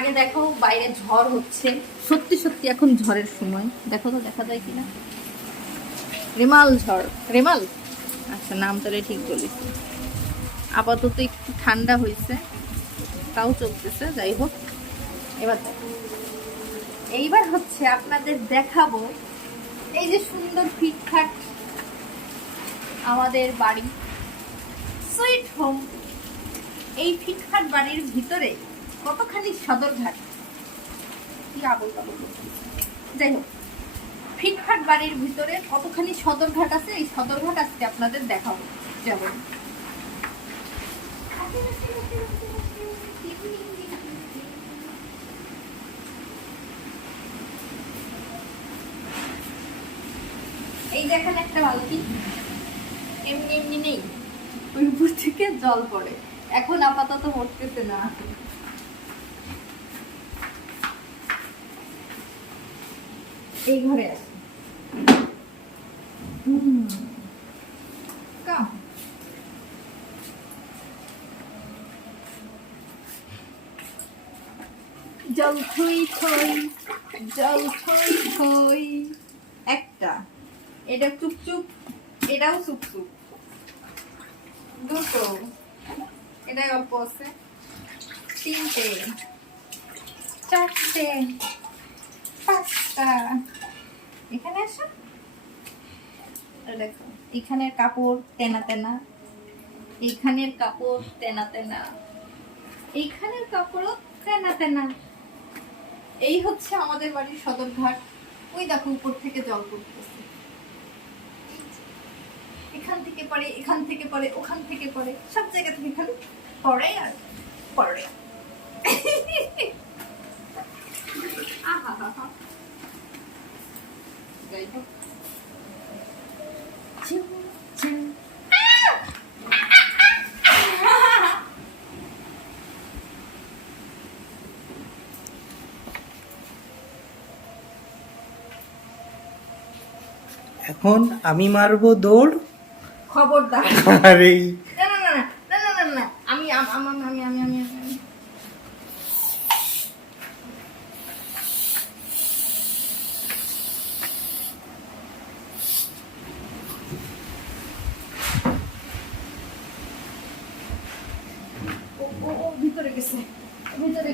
আগে দেখো বাইরে ঝড় হচ্ছে। সত্যি সত্যি এখন ঝড়ের সময়। দেখো তো, দেখা যায় কিনা? রেমাল ঝড়। রেমাল? আচ্ছা নাম তাহলে ঠিক বলিস আপাতত একটু ঠান্ডা হয়েছে, তাও চলতেছে, যাই হোক। এবার এইবার হচ্ছে আপনাদের দেখাবো এই যে সুন্দর ফিটফাট আমাদের বাড়ি, সুইট হোম। এই ফিটফাট বাড়ির ভিতরে কতখানি সদরঘাট কি আবল যাই হোক, ফিটফাট বাড়ির ভিতরে কতখানি সদরঘাট আছে? এই সদরঘাট আজকে আপনাদের দেখাবো। যেমন এই দেখেন একটা বালতি। এমনি এমনি নেই। ওই উপর থেকে জল পড়ে। এখন আপাতত মরতেছে না। এই ঘরে। জল থই থই, জল থই থই। একটা। এটা চুপচুপ, এটাও চুপচুপ। দুটো। এটা অল্প আছে। তিনটে। চারটে পাঁচটা এখানে আসো আর দেখো এখানের কাপড় তেনা তেনা এইখানের কাপড় তেনা তেনা কাপড়ও তেনা তেনা। এই হচ্ছে আমাদের বাড়ির ওই দেখো উপর থেকে জল পড়তেছে। এখান থেকে পড়ে এখান থেকে পড়ে ওখান থেকে পড়ে সব জায়গা থেকে খালি পড়ে আর পড়ে। আহা যাই হোক। চিউ, চিউ। এখন আমি মারব দৌড়। খবরদার। আমি এই না না না আমি আমি আমি আমি ভিতরে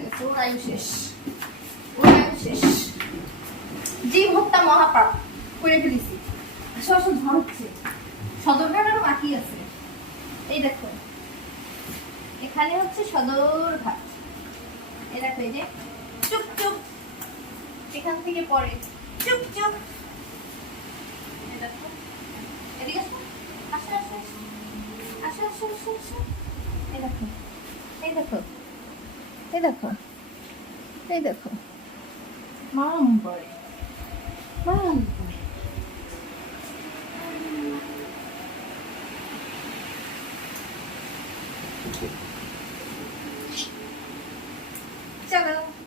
বাকি আছে। এই দেখো, এখানে হচ্ছে সদরঘাট। এই দেখো যে, চুপ চুপ। এখান থেকে পরে, চুপ চুপ এই দেখো এদিকে আসো আসো আসো আসো আসো আসো আসো এই দেখো এই দেখো এই দেখো এই দেখো। মাম বয় মাম বয়